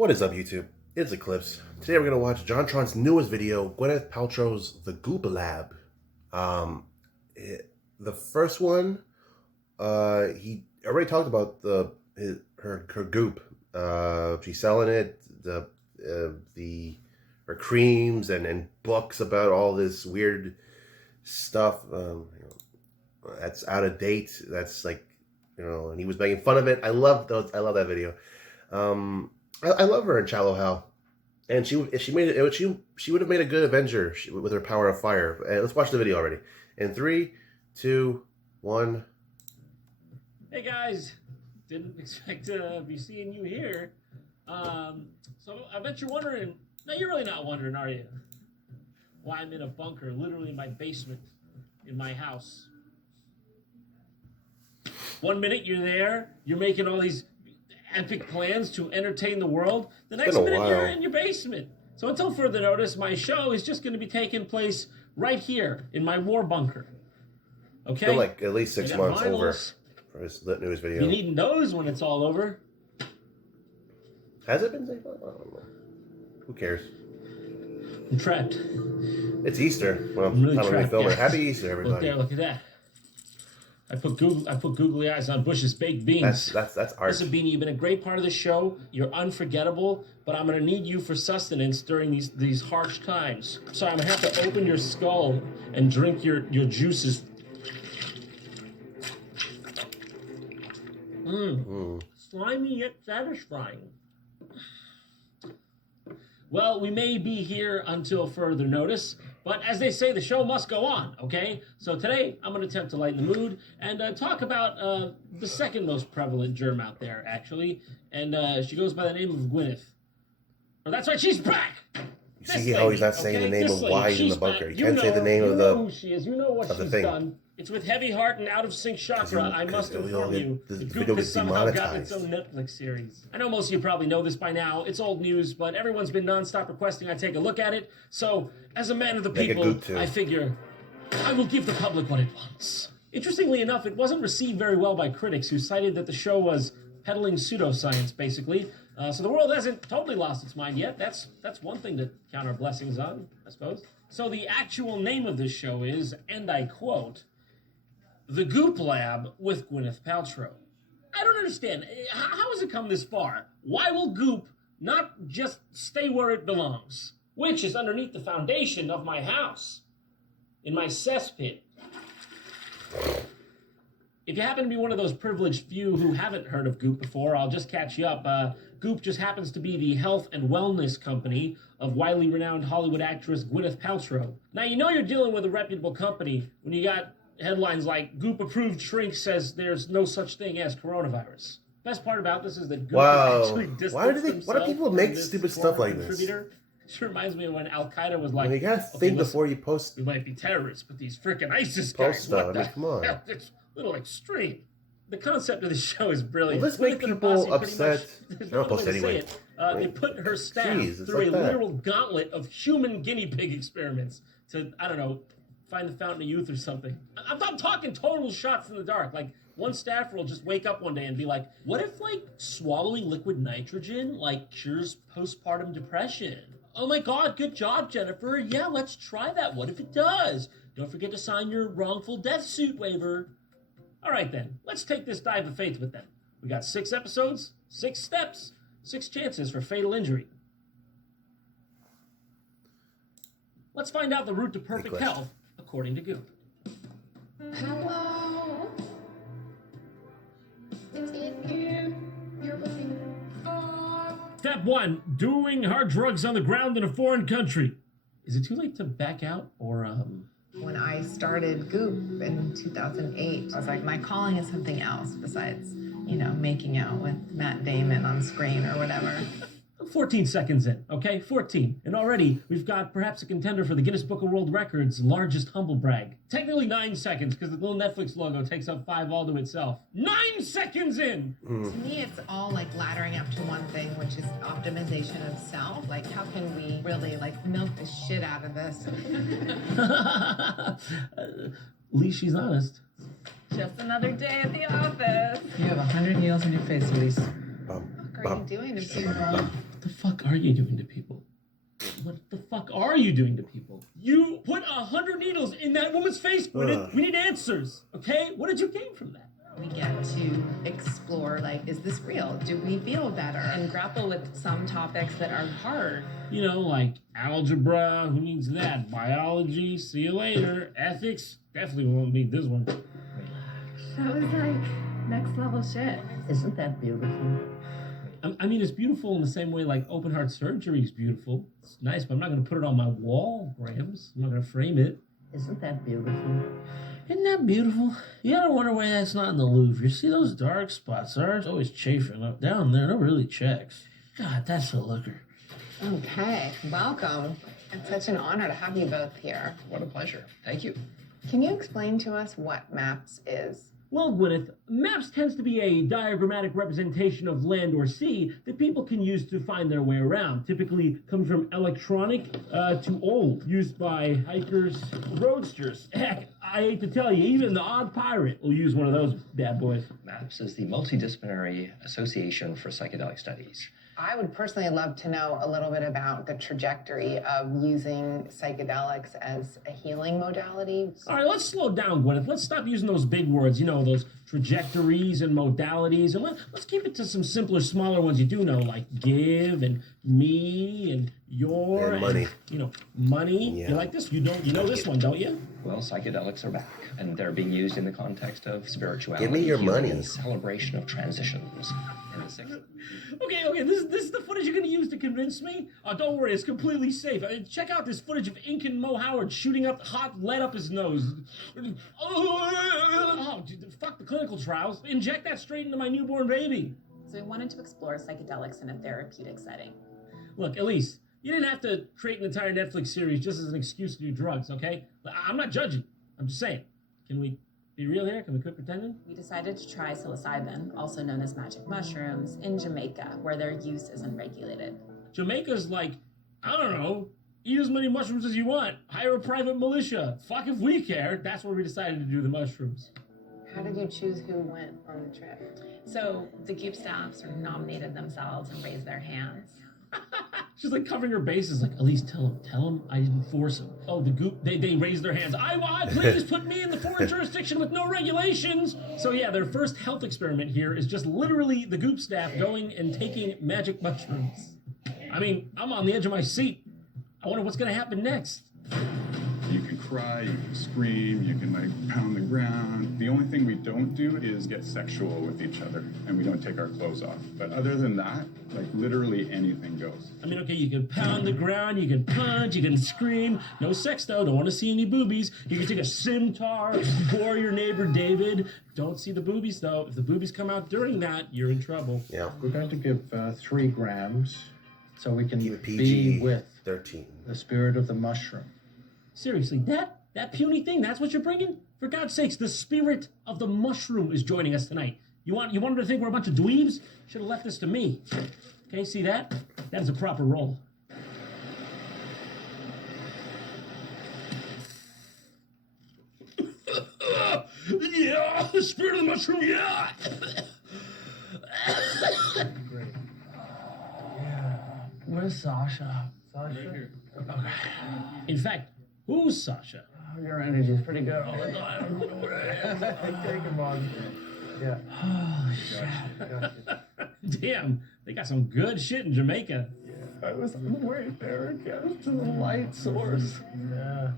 What is up, YouTube? It's Eclipse. Today we're going to watch JonTron's newest video, Gwyneth Paltrow's The Goop Lab. The first one, he already talked about her goop. She's selling it, her creams and books about all this weird stuff. That's out of date. That's like, and he was making fun of it. I love that video. I love her in Shallow Hal, and she would have made a good Avenger with her power of fire. Let's watch the video already. In 3, 2, 1. Hey guys, didn't expect to be seeing you here. So I bet you're wondering. No, you're really not wondering, are you? Why I'm in a bunker, literally in my basement, in my house. One minute you're there, you're making all these epic plans to entertain the world. The next minute you're in your basement. So until further notice, my show is just going to be taking place right here in my war bunker. Okay? Still like at least 6 months over for his newest video. You needn't those when it's all over. Has it been 6 months? I don't know. Who cares? I'm trapped. It's Easter. Well, I'm really time to film it. Yeah. Happy Easter, everybody. Look there, look at that. I put googly eyes on Bush's baked beans. That's art. Listen, Beanie, you've been a great part of the show. You're unforgettable, but I'm gonna need you for sustenance during these harsh times. So I'm gonna have to open your skull and drink your juices. Slimy yet satisfying. Well, we may be here until further notice, but as they say, the show must go on, okay? So today, I'm going to attempt to lighten the mood and talk about the second most prevalent germ out there, actually. And she goes by the name of Gwyneth. Oh, that's right, she's back! You see how he's not saying the name of why he's in the bunker. He can't say the name of the who she is. You know what she's done. It's with heavy heart and out-of-sync chakra, I must inform you. The Goop has somehow gotten its own Netflix series. I know most of you probably know this by now. It's old news, but everyone's been non-stop requesting I take a look at it. So, as a man of the people, I figure I will give the public what it wants. Interestingly enough, it wasn't received very well by critics who cited that the show was peddling pseudoscience, basically. So the world hasn't totally lost its mind yet. That's one thing to count our blessings on, I suppose. So the actual name of this show is, and I quote, The Goop Lab with Gwyneth Paltrow. I don't understand. How has it come this far? Why will Goop not just stay where it belongs? Which is underneath the foundation of my house. In my cesspit. If you happen to be one of those privileged few who haven't heard of Goop before, I'll just catch you up. Goop just happens to be the health and wellness company of widely renowned Hollywood actress Gwyneth Paltrow. Now, you know you're dealing with a reputable company when you got headlines like Goop-approved shrink says there's no such thing as coronavirus. Best part about this is that Goop actually distanced himself. Why do people make stupid stuff like this? It reminds me of when Al-Qaeda was like, you gotta think before you post. We might be terrorists, but these freaking ISIS guys, what the come on. hell? It's a little extreme. The concept of the show is brilliant. Well, let's make people upset. Don't post anyway. They put her staff through a literal gauntlet of human guinea pig experiments to, I don't know, find the fountain of youth or something. I'm not talking total shots in the dark. Like, one staffer will just wake up one day and be like, what if, like, swallowing liquid nitrogen, like, cures postpartum depression? Oh my God, good job, Jennifer. Yeah, let's try that. What if it does? Don't forget to sign your wrongful death suit waiver. All right, then. Let's take this dive of faith with them. We got 6 episodes, 6 steps, 6 chances for fatal injury. Let's find out the route to perfect health, according to Goop. Hello. It's you. You're looking. Step 1, doing hard drugs on the ground in a foreign country. Is it too late to back out or When I started Goop in 2008, I was like, my calling is something else besides, making out with Matt Damon on screen or whatever. 14 seconds in, okay? 14. And already, we've got perhaps a contender for the Guinness Book of World Records' largest humble brag. Technically 9 seconds, because the little Netflix logo takes up 5 all to itself. 9 seconds in! To me, it's all like laddering up to one thing, which is optimization of self. Like, how can we really, milk the shit out of this? At least she's honest. Just another day at the office. You have 100 needles in your face, Elise. Oh, are you doing to people? What the fuck are you doing to people? What the fuck are you doing to people? You put 100 needles in that woman's face, Gwyneth. We need answers, okay? What did you gain from that? We get to explore, like, is this real? Do we feel better? And grapple with some topics that are hard. You know, like algebra, who needs that? Biology, see you later. Ethics, definitely won't need this one. That was like next level shit. Isn't that beautiful? I mean, it's beautiful in the same way like open heart surgery is beautiful. It's nice, but I'm not going to put it on my wall, Grams. I'm not going to frame it. Isn't that beautiful? Isn't that beautiful? You gotta wonder why that's not in the Louvre. You see those dark spots? Ours always chafing up down there. No really checks. God, that's a looker. Okay, welcome. It's such an honor to have you both here. What a pleasure. Thank you. Can you explain to us what MAPS is? Well, Gwyneth, maps tends to be a diagrammatic representation of land or sea that people can use to find their way around. Typically comes from electronic to old, used by hikers, roadsters. Heck, I hate to tell you, even the odd pirate will use one of those bad boys. MAPS is the Multidisciplinary Association for Psychedelic Studies. I would personally love to know a little bit about the trajectory of using psychedelics as a healing modality. All right, let's slow down, Gwyneth. Let's stop using those big words, you know, those trajectories and modalities, and let's keep it to some simpler, smaller ones you do know, like give and me and your and money. You know, money. Yeah. You like this? You know this one, don't you? Well, psychedelics are back, and they're being used in the context of spirituality. Give me your healing, money. and celebration of transitions. In the 60s. Okay, this is the footage you're gonna use to convince me? Oh, don't worry, it's completely safe. Check out this footage of Incan Mo Howard shooting up hot lead up his nose. Oh, dude, fuck the clinical trials. Inject that straight into my newborn baby. So we wanted to explore psychedelics in a therapeutic setting. Look, Elise, you didn't have to create an entire Netflix series just as an excuse to do drugs, okay? I'm not judging. I'm just saying. Can we be real here? Can we quit pretending? We decided to try psilocybin, also known as magic mushrooms, in Jamaica, where their use isn't regulated. Jamaica's like, I don't know, eat as many mushrooms as you want. Hire a private militia. Fuck if we care. That's where we decided to do the mushrooms. How did you choose who went on the trip? So the Goop staff sort of nominated themselves and raised their hands. She's like covering her bases, like, Elise, tell him I didn't force him. Oh, the Goop, they raised their hands. I want, please put me in the foreign jurisdiction with no regulations. So yeah, their first health experiment here is just literally the Goop staff going and taking magic mushrooms. I mean, I'm on the edge of my seat. I wonder what's gonna happen next. You can cry, you can scream, you can like pound the ground. The only thing we don't do is get sexual with each other, and we don't take our clothes off. But other than that, like literally anything goes. I mean, okay, you can pound the ground, you can punch, you can scream. No sex though, don't want to see any boobies. You can take a scimitar, bore your neighbor David. Don't see the boobies though. If the boobies come out during that, you're in trouble. Yeah. We're going to give 3 grams so we can Keep be PG with 13. the spirit of the mushroom. Seriously, that puny thing, that's what you're bringing? For God's sakes, the spirit of the mushroom is joining us tonight. You wanted to think we're a bunch of dweebs? Should have left this to me. Okay, see that? That is a proper roll. Yeah, the spirit of the mushroom, yeah! Great. Yeah. Where's Sasha? Sasha? Okay. In fact, who's Sasha? Oh, your energy's pretty good all the time. Take him on. Yeah. Oh, shit. Damn, they got some good shit in Jamaica. Yeah. I was on the way there again to the light source. Yeah.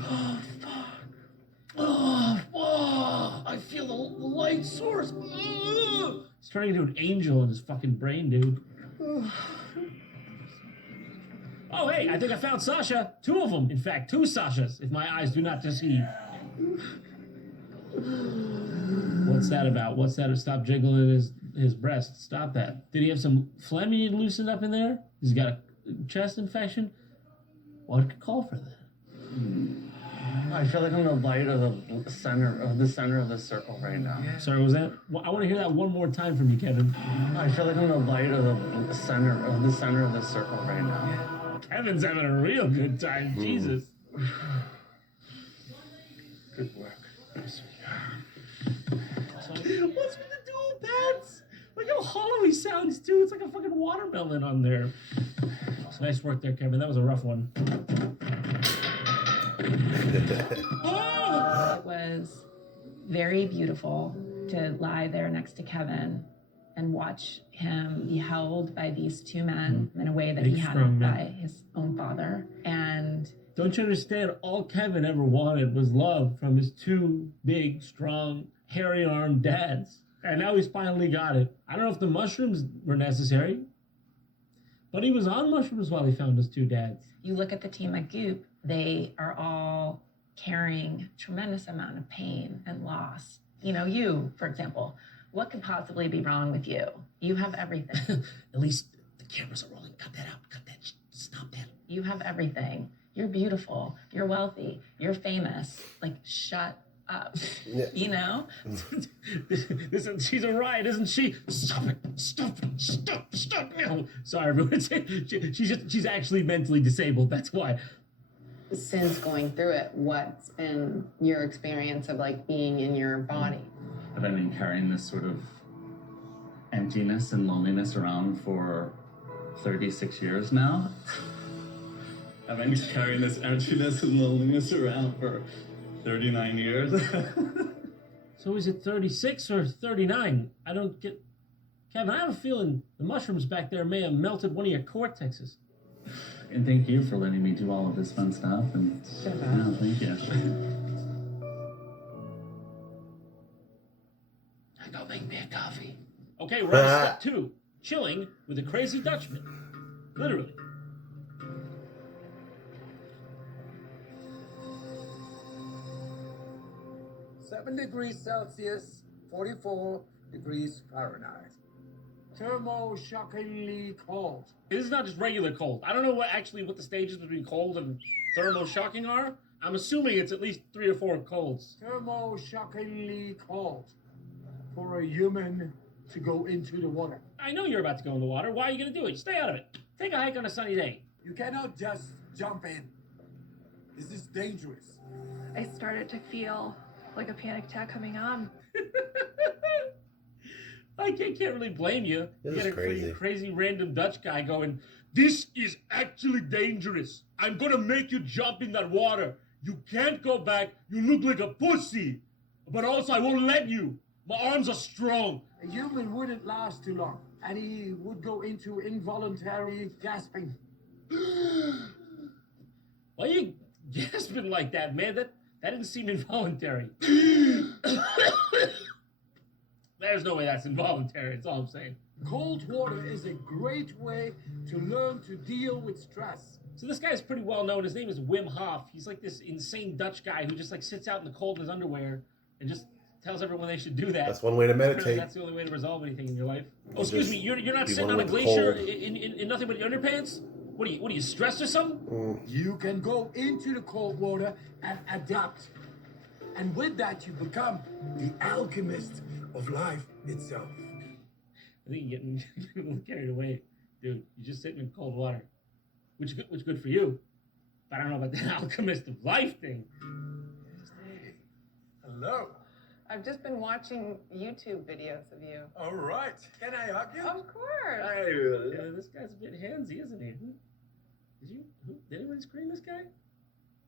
Oh, fuck. Oh, I feel the light source. He's turning into an angel in his fucking brain, dude. Oh, hey, I think I found Sasha. 2 of them, in fact, 2 Sashas, if my eyes do not deceive. What's that about? What's that? Stop jiggling his breast. Stop that. Did he have some phlegm you need loosened up in there? He's got a chest infection? What could call for that? I feel like I'm the light of the center of the circle right now. Sorry, was that? Well, I want to hear that one more time from you, Kevin. I feel like I'm the light of the center of the circle right now. Kevin's having a real good time. Jesus. Good work. What's with the dual pads? Look how hollow he sounds, too. It's like a fucking watermelon on there. Nice work there, Kevin. That was a rough one. Oh! It was very beautiful to lie there next to Kevin and watch him be held by these two men in a way that he hadn't by his own father. And don't you understand? All Kevin ever wanted was love from his two big, strong, hairy-armed dads. And now he's finally got it. I don't know if the mushrooms were necessary, but he was on mushrooms while he found his two dads. You look at the team at Goop, they are all carrying a tremendous amount of pain and loss. You know, you, for example, what could possibly be wrong with you? You have everything. At least the cameras are rolling. Cut that out. Cut that. Stop that. You have everything. You're beautiful. You're wealthy. You're famous. Like, shut up. Yeah. You know? She's a riot, isn't she? Stop it. Stop it. Stop. No. Sorry, everyone. She's actually mentally disabled. That's why. Since going through it, what's been your experience of like being in your body? Have I been carrying this sort of emptiness and loneliness around for 36 years now? Have I been carrying this emptiness and loneliness around for 39 years? So is it 36 or 39? I don't get... Kevin, I have a feeling the mushrooms back there may have melted one of your cortexes. And thank you for letting me do all of this fun stuff. And yeah, thank you. Go make me a coffee. Okay, we're on step 2. Chilling with a crazy Dutchman. Literally. (7°C, 44 degrees Fahrenheit). Thermo-shockingly cold. This is not just regular cold. I don't know what the stages between cold and thermo-shocking are. I'm assuming it's at least 3 or 4 colds. Thermo-shockingly cold for a human to go into the water. I know you're about to go in the water. Why are you going to do it? Stay out of it. Take a hike on a sunny day. You cannot just jump in. This is dangerous. I started to feel like a panic attack coming on. I can't really blame you. This You is get a crazy. crazy random Dutch guy going, "This is actually dangerous. I'm gonna make you jump in that water. You can't go back. You look like a pussy. But also, I won't let you. My arms are strong." A human wouldn't last too long, and he would go into involuntary gasping. Why are you gasping like that, man? That didn't seem involuntary. There's no way that's involuntary. That's all I'm saying. Cold water is a great way to learn to deal with stress. So this guy's pretty well known. His name is Wim Hof. He's like this insane Dutch guy who just like sits out in the cold in his underwear and just tells everyone they should do that. That's one way to meditate. That's the only way to resolve anything in your life. Oh, excuse me. You're not be sitting one on a with glacier cold. in nothing but your underpants? What are you stressed or something? You can go into the cold water and adapt. And with that, you become the alchemist of life itself. I think you're getting a little carried away. Dude, you're just sitting in cold water. Which is good for you. But I don't know about the alchemist of life thing. Hey, hello. I've just been watching YouTube videos of you. All right. Can I hug you? Of course. Yeah, this guy's a bit handsy, isn't he? Did anyone screen this guy?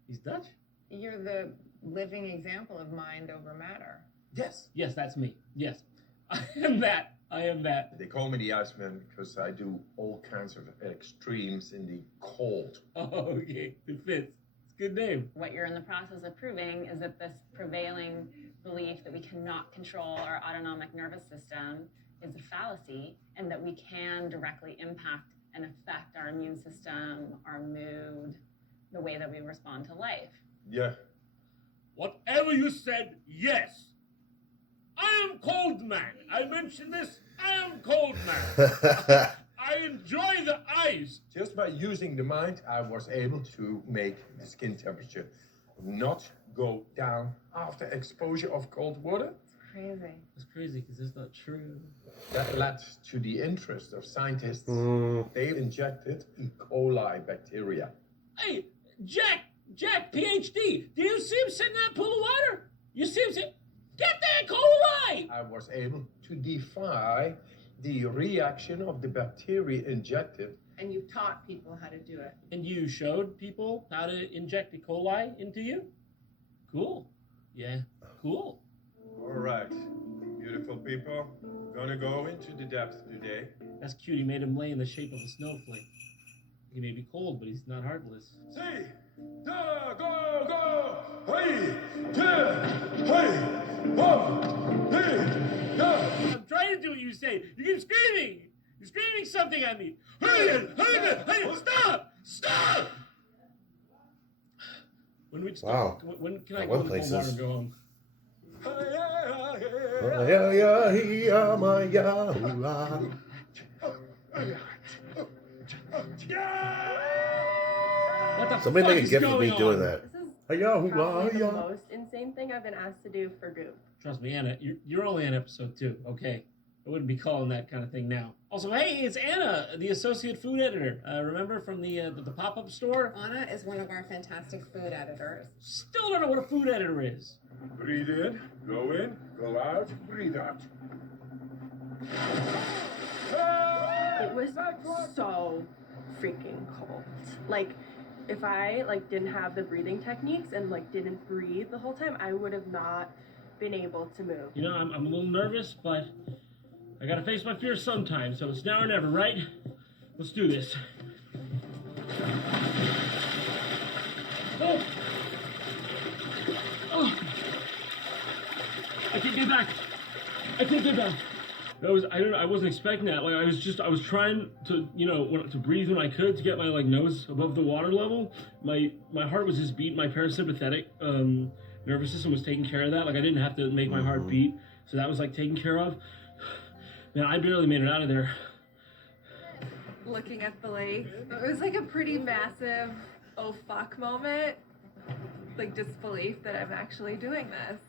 He's Dutch? You're the living example of mind over matter. Yes. Yes, that's me. Yes. I am that. They call me the Iceman because I do all kinds of extremes in the cold. Oh, okay. It fits. It's a good name. what you're in the process of proving is that this prevailing belief that we cannot control our autonomic nervous system is a fallacy, and that we can directly impact and affect our immune system, our mood, the way that we respond to life. Yeah. Whatever you said, yes. I am cold man. I mentioned this. I am cold man. I enjoy the ice. Just by using the mind, I was able to make the skin temperature not go down after exposure of cold water. Crazy. It's crazy because it's not true. That led to the interest of scientists. They injected E. coli bacteria. Hey, Jack, PhD. Do you see him sitting in that pool of water? You see him sitting? Get that coli! I was able to defy the reaction of the bacteria injected. And you've taught people how to do it. And you showed people how to inject E. coli into you? Cool. Yeah, cool. All right, beautiful people, gonna go into the depths today. That's cute. He made him lay in the shape of a snowflake. He may be cold, but he's not heartless. See, da, go, go, hey, da, hey, ho, hey, da. I'm trying to do what you say. You keep screaming. You're screaming something at me. Hey, stop! Stop! When we start, when can I go to the cold water and go home? What the Somebody fuck make a is gift of going me on? doing that. This is probably the most insane thing I've been asked to do for Goop. Trust me, Anna, you're only on episode 2, okay? I wouldn't be calling that kind of thing now. Also, hey, it's Anna, the associate food editor. Remember from the pop-up store? Anna is one of our fantastic food editors. Still don't know what a food editor is. Breathe in, go out, breathe out. It was so freaking cold. Like, if I didn't have the breathing techniques and didn't breathe the whole time, I would have not been able to move. You know, I'm a little nervous, but I gotta face my fears sometime, so it's now or never, right? Let's do this. Oh! Oh! I can't get back! I can't get back! I wasn't expecting that. Like, I was trying to, to breathe when I could to get my, nose above the water level. My heart was just beating. My parasympathetic nervous system was taking care of that. Like, I didn't have to make my heart beat. So that was, taken care of. Man, I barely made it out of there. Looking at the lake, it was a pretty massive oh fuck moment. Disbelief that I'm actually doing this.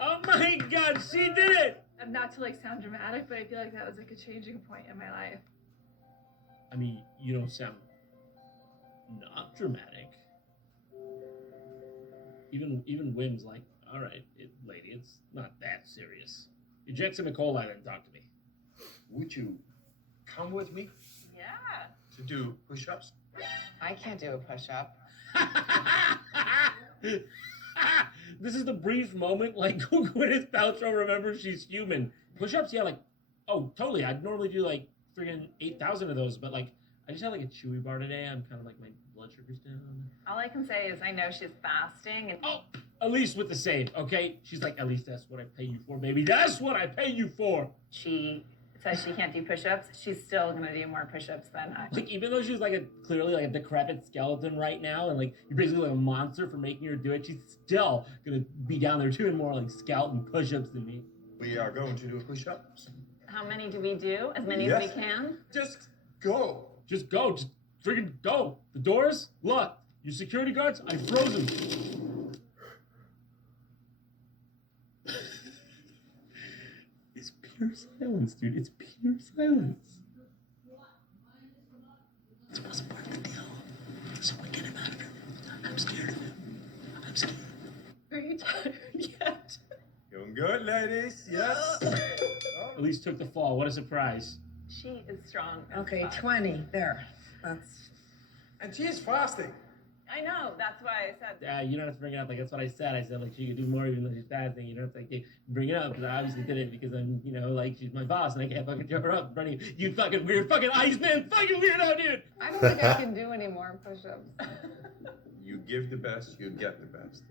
Oh my god, she did it! Not to sound dramatic, but I feel like that was a changing point in my life. I mean, you don't sound not dramatic. Even Wim's like, all right, lady, it's not that serious. Eject some E. coli and talk to me. Would you come with me Yeah. to do push-ups? I can't do a push-up. This is the brief moment, Gwyneth Paltrow remembers she's human. Push-ups, yeah, oh, totally. I'd normally do, friggin' 8,000 of those, but, I just had, a chewy bar today. I'm kind of, my blood sugar's down. All I can say is I know she's fasting. And oh, Elise with the save, okay? She's like, Elise, that's what I pay you for, baby. That's what I pay you for. she says she can't do push-ups. She's still going to do more push-ups than I. Even though she's, clearly, a decrepit skeleton right now, and, you're basically, a monster for making her do it, she's still going to be down there doing more, skeleton push-ups than me. We are going to do push-ups. How many do we do? As many as we can? Just go. Just go. Just friggin' go. The doors, look. Your security guards, I froze them. It's pure silence, dude. It's pure silence. This wasn't part of the deal. So we get him out of here. I'm scared of him. I'm scared. Are you tired yet? Doing good, ladies. Yes. At least took the fall. What a surprise. She is strong. Okay, 20. There. That's. And she's fasting. I know. That's why I said. You don't have to bring it up. That's what I said. I said, she could do more even though she's fasting. You don't have to bring it up because I obviously did it because I'm, she's my boss and I can't fucking joke her up in front of you. You fucking weird fucking Iceman. Fucking weirdo, dude. I don't think I can do any more push-ups. You give the best, you get the best.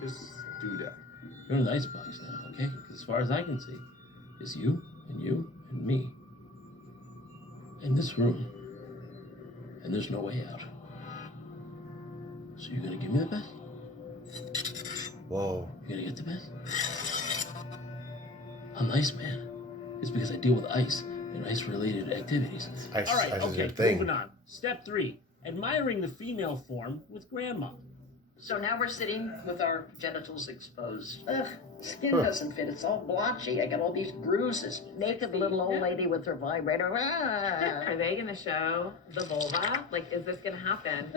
Just do that. You're in the icebox now, okay? Because as far as I can see, it's you and me in this room. And there's no way out. So you're gonna give me the best? Whoa. You're gonna get the best? I'm Iceman. It's because I deal with ice and ice-related activities. Ice, all right, ice okay, is a thing. moving on. Step 3, admiring the female form with grandma. So now we're sitting with our genitals exposed. Ugh, skin doesn't fit. It's all blotchy. I got all these bruises. Naked little old lady with her vibrator. Are they going to show the vulva? Is this going to happen?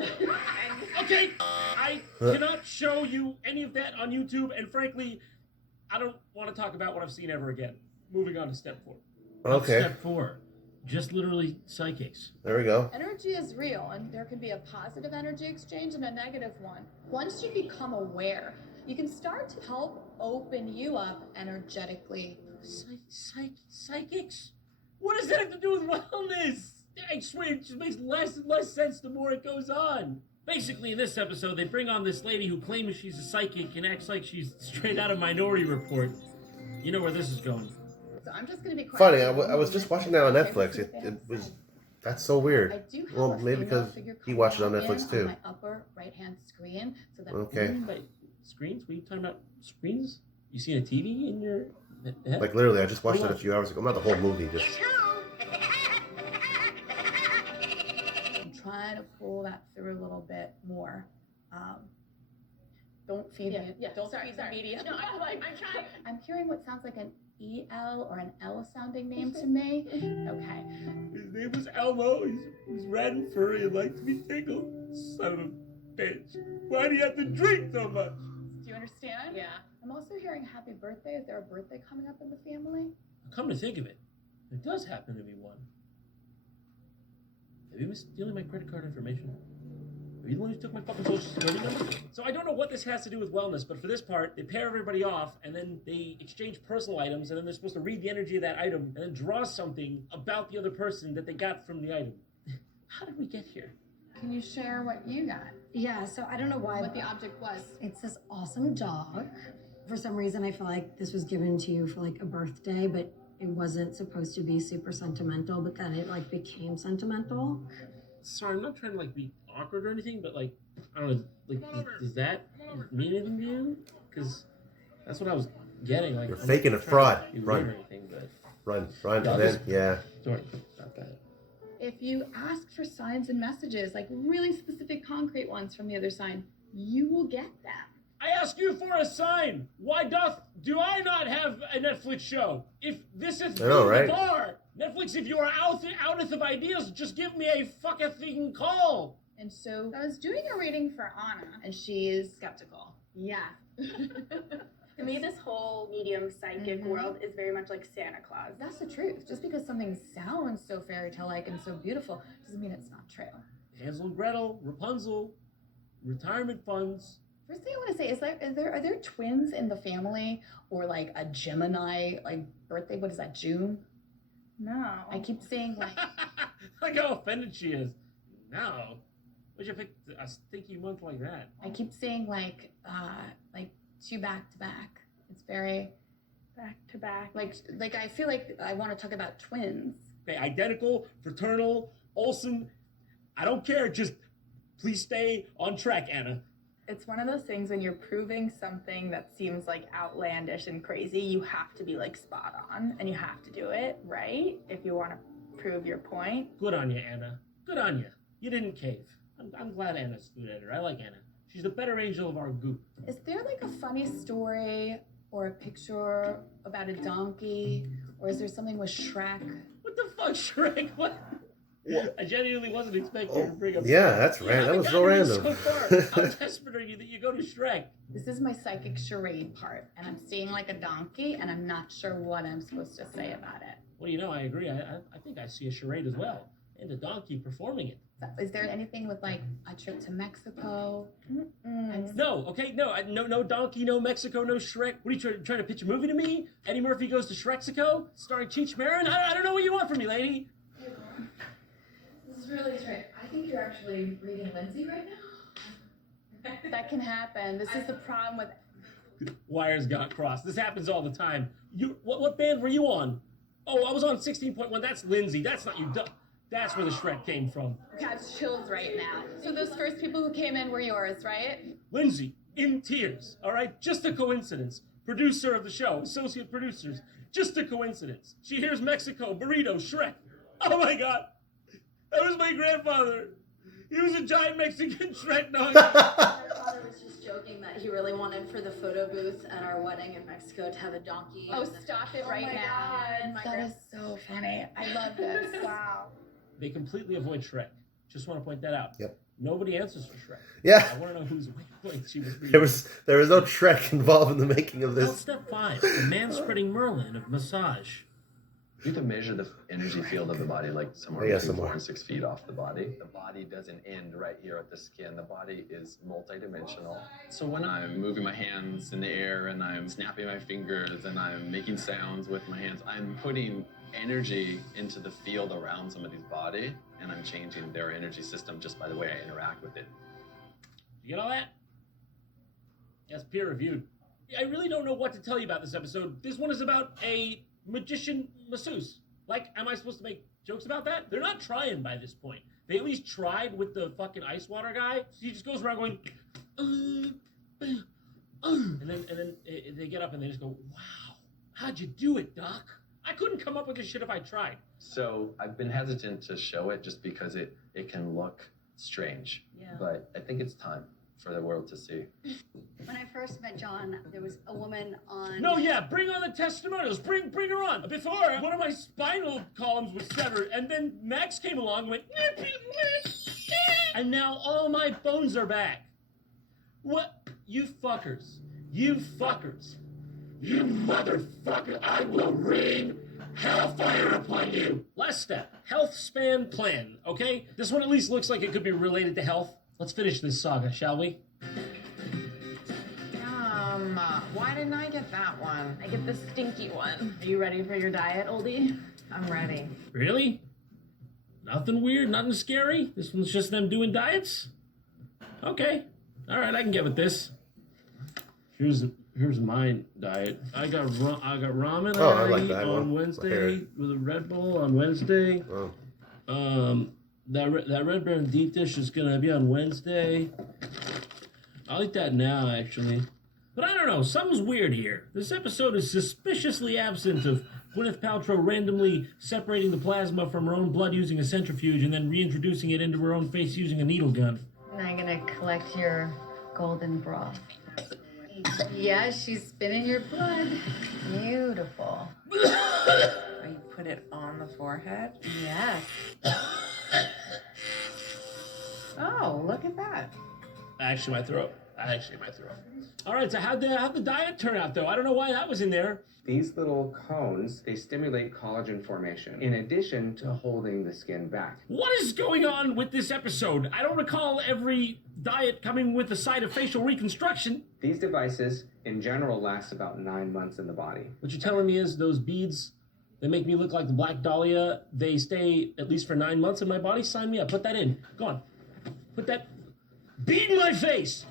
Okay, I cannot show you any of that on YouTube, and frankly, I don't want to talk about what I've seen ever again. Moving on to step 4. Okay. Step 4. Just literally psychics. There we go. Energy is real, and there can be a positive energy exchange and a negative one. Once you become aware, you can start to help open you up energetically. Psychics? What does that have to do with wellness? I swear it just makes less and less sense the more it goes on. Basically, in this episode, they bring on this lady who claims she's a psychic and acts like she's straight out of Minority Report. You know where this is going. So I'm just going to be quiet. Funny, I was just watching that on Netflix. It was... That's so weird. I do have Well, a maybe because he watched it on Netflix too. on my upper right-hand screen, so that Okay. Wait, screens? What are you talking about? Screens? You seen a TV in your head? Like literally, I just watched it a few hours ago. Not the whole movie, just... I'm trying to pull that through a little bit more. Don't feed me. Don't feed the media. No, I'm trying. I'm hearing what sounds like an E-L or an L-sounding name to me. Okay. His name was Elmo. He's red and furry and likes to be tickled. Son of a bitch. Why do you have to drink so much? Do you understand? Yeah. I'm also hearing happy birthday. Is there a birthday coming up in the family? Come to think of it, there does happen to be one. Have you been stealing my credit card information? Are you the one who took my fucking social security number? So I don't know what this has to do with wellness, but for this part, they pair everybody off, and then they exchange personal items, and then they're supposed to read the energy of that item, and then draw something about the other person that they got from the item. How did we get here? Can you share what you got? Yeah, so I don't know why. What the object was? It's this awesome dog. For some reason, I feel like this was given to you for like a birthday, but it wasn't supposed to be super sentimental, but then it like became sentimental. Sorry, I'm not trying to like be awkward or anything, but like, I don't know, like, does that mean anything to you? Because that's what I was getting. Like, You're faking a fraud. Run. Or anything, but... Run, No, and then, yeah. Sorry, not that. If you ask for signs and messages, like really specific, concrete ones from the other sign, you will get them. I ask you for a sign. Why do I not have a Netflix show? If this is I know, right? the bar, Netflix, if you are outeth of ideas, just give me a fucking call. And so I was doing a reading for Anna, and she's skeptical. Yeah. To me, this whole medium psychic world is very much like Santa Claus. That's the truth. Just because something sounds so fairy tale-like and so beautiful doesn't mean it's not true. Hansel and Gretel, Rapunzel, retirement funds. First thing I want to say is are there twins in the family, or like a Gemini like birthday? What is that, June? No. I keep saying like Like how offended she is. No. Why'd you pick a stinky month like that? I keep saying like two back to back. It's very back to back. Like I feel like I want to talk about twins. Okay, identical, fraternal, Olsen. I don't care. Just please stay on track, Anna. It's one of those things when you're proving something that seems like outlandish and crazy, you have to be like spot on, and you have to do it right if you want to prove your point. Good on you, Anna. Good on you. You didn't cave. I'm glad Anna's food editor. I like Anna. She's the better angel of our Goop. Is there like a funny story or a picture about a donkey, or is there something with Shrek? What the fuck, Shrek? What? I genuinely wasn't expecting you to bring up. Yeah, that's random. That was so random. So far. How desperate are you that you go to Shrek? This is my psychic charade part, and I'm seeing like a donkey, and I'm not sure what I'm supposed to say about it. Well, you know, I agree. I think I see a charade as well, and a donkey performing it. Is there anything with like a trip to Mexico? No, okay, no donkey, no Mexico, no Shrek. What are you trying to pitch a movie to me? Eddie Murphy Goes to Shrexico, starring Cheech Marin? I don't know what you want from me, lady. This is really strange. I think you're actually reading Lindsay right now. That can happen. This is the problem with... Wires got crossed. This happens all the time. What band were you on? Oh, I was on 16.1. That's Lindsay. That's not you. That's where the Shrek came from. I have chills right now. So those first people who came in were yours, right? Lindsay, in tears, all right? Just a coincidence. Producer of the show, associate producers. Just a coincidence. She hears Mexico, burrito, Shrek. Oh my God. That was my grandfather. He was a giant Mexican Shrek dog. My father was just joking that he really wanted for the photo booth at our wedding in Mexico to have a donkey. Oh, stop it right now. That is so funny. I love this. Wow. They completely avoid Shrek. Just want to point that out. Yep. Nobody answers for Shrek. Yeah. I want to know whose wavelength she was reading. There was no Trek involved in the making of Well, this. step 5, the man-spreading Merlin of massage. You can measure the energy field of the body like somewhere between 4 and 6 feet off the body. The body doesn't end right here at the skin. The body is multidimensional. So when I'm moving my hands in the air and I'm snapping my fingers and I'm making sounds with my hands, I'm putting energy into the field around somebody's body, and I'm changing their energy system just by the way I interact with it. You get all that? That's peer-reviewed. I really don't know what to tell you about this episode. This one is about a magician masseuse. Like, am I supposed to make jokes about that? They're not trying by this point. They at least tried with the fucking ice water guy. So he just goes around going, and then they get up and they just go, wow, how'd you do it, Doc? I couldn't come up with this shit if I tried. So I've been hesitant to show it just because it can look strange. Yeah. But I think it's time for the world to see. When I first met John, there was a woman on... No, yeah, bring on the testimonials. Bring her on. Before, one of my spinal columns was severed, and then Max came along and went... And now all my bones are back. What? You fuckers. You fuckers. You motherfucker, I will rain hellfire upon you. Last step, health span plan, okay? This one at least looks like it could be related to health. Let's finish this saga, shall we? Why didn't I get that one? I get the stinky one. Are you ready for your diet, oldie? I'm ready. Really? Nothing weird, nothing scary? This one's just them doing diets? Okay. All right, I can get with this. Here's my diet. I got ramen I like that on one. Wednesday with a Red Bull on Wednesday. Oh. That red bear and deep dish is gonna be on Wednesday. I'll eat that now, actually. But I don't know, something's weird here. This episode is suspiciously absent of Gwyneth Paltrow randomly separating the plasma from her own blood using a centrifuge and then reintroducing it into her own face using a needle gun. Am I gonna collect your golden broth? Yeah, she's spinning your blood. Beautiful. Oh, you put it on the forehead? Yes. Oh, look at that. Actually, my throat. All right, so how'd the diet turn out, though? I don't know why that was in there. These little cones, they stimulate collagen formation, in addition to holding the skin back. What is going on with this episode? I don't recall every diet coming with a side of facial reconstruction. These devices, in general, last about 9 months in the body. What you're telling me is those beads, they make me look like the Black Dahlia. They stay at least for 9 months in my body? Sign me up. Put that in. Go on. Put that bead in my face.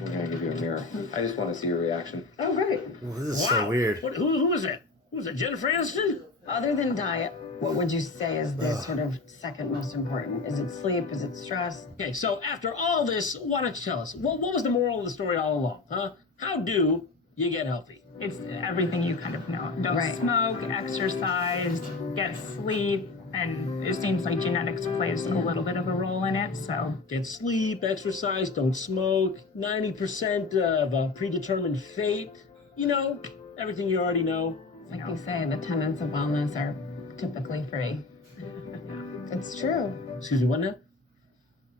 We're gonna give you a mirror. I just want to see your reaction. Oh, great. Ooh, this is so weird. Who is that? Who is that, Jennifer Aniston? Other than diet, what would you say is the sort of second most important? Is it sleep? Is it stress? Okay, so after all this, why don't you tell us? What was the moral of the story all along, huh? How do you get healthy? It's everything you kind of know. Don't smoke, exercise, get sleep, and it seems like genetics plays a little bit of a role in it, so. Get sleep, exercise, don't smoke, 90% of a predetermined fate. You know, everything you already know. Like you say, the tenets of wellness are typically free. It's true. Excuse me, what now?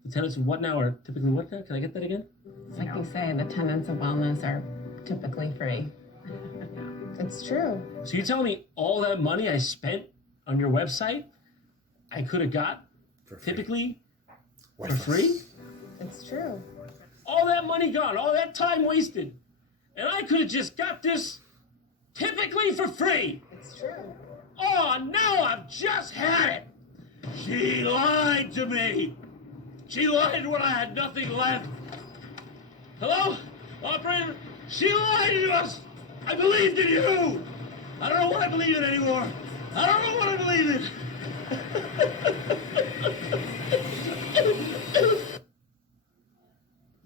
The tenets of what now are typically what now? Can I get that again? It's like you say, the tenets of wellness are typically free. It's true. So you're telling me all that money I spent on your website, I could have got typically for free? It's true. All that money gone, all that time wasted, and I could have just got this typically for free. It's true. Oh, now I've just had it. She lied to me. She lied when I had nothing left. Hello? Operator? She lied to us. I believed in you. I don't know what I believe in anymore. I don't know what I believe in.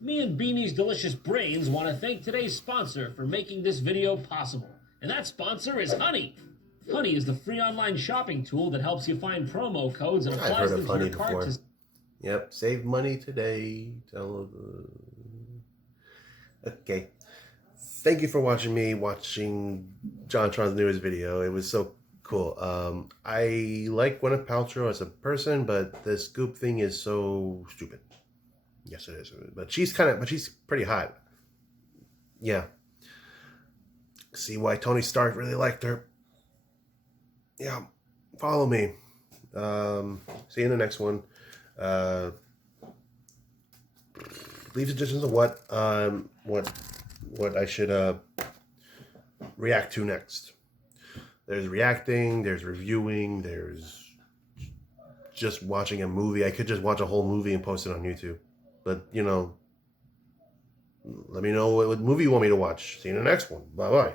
Me and Beanie's Delicious Brains want to thank today's sponsor for making this video possible. And that sponsor is Honey. Honey is the free online shopping tool that helps you find promo codes and I've applies heard them of to Honey your cart before. to... Yep, save money today. Okay. Thank you for watching JonTron's newest video. It was so Cool. I like Gwyneth Paltrow as a person, but this Goop thing is so stupid. Yes, it is. But she's pretty hot. Yeah. See why Tony Stark really liked her. Yeah. Follow me. See you in the next one. Leave suggestions of what I should react to next. There's reacting, there's reviewing, there's just watching a movie. I could just watch a whole movie and post it on YouTube. But, you know, let me know what movie you want me to watch. See you in the next one. Bye-bye.